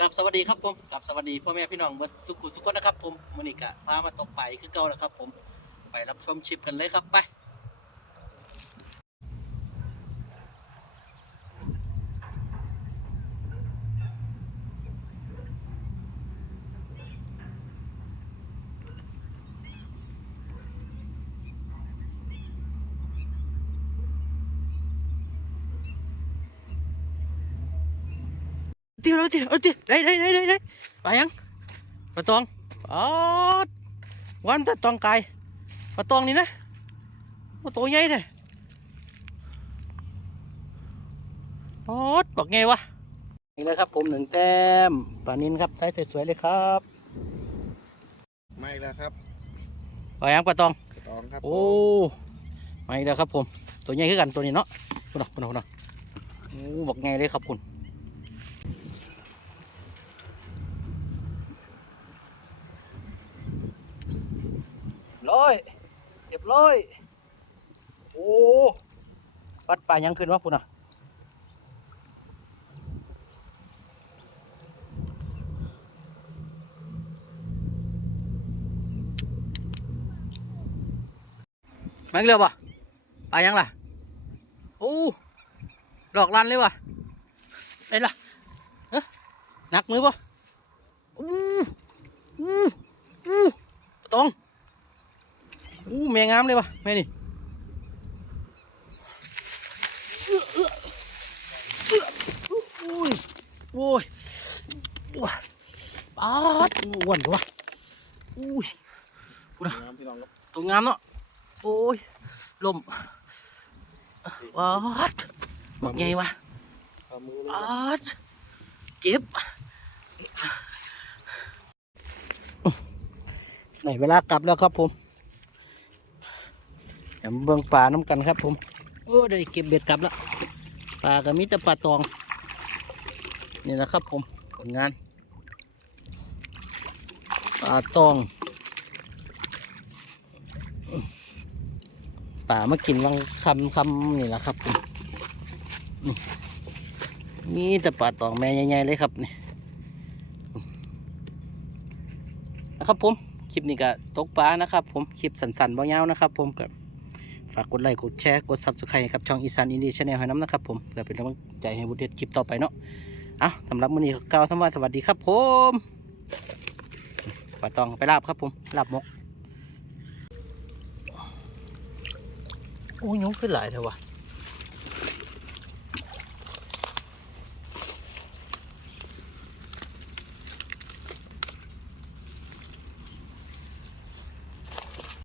กับสวัสดีครับผมกับสวัสดีพ่อแม่พี่น้องเบิดสุขุสุขนะครับผมมนี้ก็พามาตกไปคือเก่าแล้วครับผมไปรับชมชิปกันเลยครับไป เดี๋ยวเดี๋ยวเดี๋ยวได้ได้ได้ได้ได้ไปยังปลาตองอ๋อวันปลาตองไก่ปลาตองนี่นะโอ้ตัวใหญ่เลยโอ้บอกไงวะนี่เลยครับผมหนึ่งแต้มปลานินครับไซส์สวยๆเลยครับไม่แล้วครับไปยังปลาตองตองครับโอ้มาอีกแล้วครับผม ตัวใหญ่ขึ้นกันตัวนี้เนาะคุณน่ะคุณน่ะคุณน่ะโอ้บอกไงเลยครับคุณ ร้อยเรียบร้อย โอ้ปัดป่ายังขึ้นวะคุณน่ะมาอีกแล้วปะปลายังล่ะโอ้หลอกลันเลยวะได้ละเอ๊ะหนักมือปะอู้อู้อู้ตรง อู้แม่งามเลยวะแม่นี่เอื้อเออโอ้ยโอ้ยว้าปาดอ้วนวะอุ้ยน้ำพี่น้องครับตัวงามเนาะโอ้ยลมว้าดหมดไงวะเอามือลงว้าดเก็บไหนเวลากลับแล้วครับผม ดี๋ยวเบิ่งป่าน้ำกันครับผม โอ้ได้เก็บเบ็ดกลับแล้วปลากับมิตรปลาตอง นี่แหละครับผมผลงานปลาตองป่ามากินวังคำคำนี่แหละครับผมนี่มีแต่ป่าตองแม่ใหญ่ๆเลยครับนี่นะครับผมคลิปนี้ก็ตกปลานะครับ ผมคลิปสั้นๆบ่ยาวนะครับ ผมกับ ฝากกดไลค์กดแชร์กดซับสไครต์กับช่องอีสานอินดี้ชาแนลให้น้ำนะครับผมเพื่อเป็นกำลังใจให้บุตรคลิปต่อไปเนาะเอาสำหรับมื้อนี้ก็กล่าวคำว่าสวัสดีครับผมปลาตองไปลาบครับผมลาบมกโอ้ยยุงขึ้นหลายเถอะวะ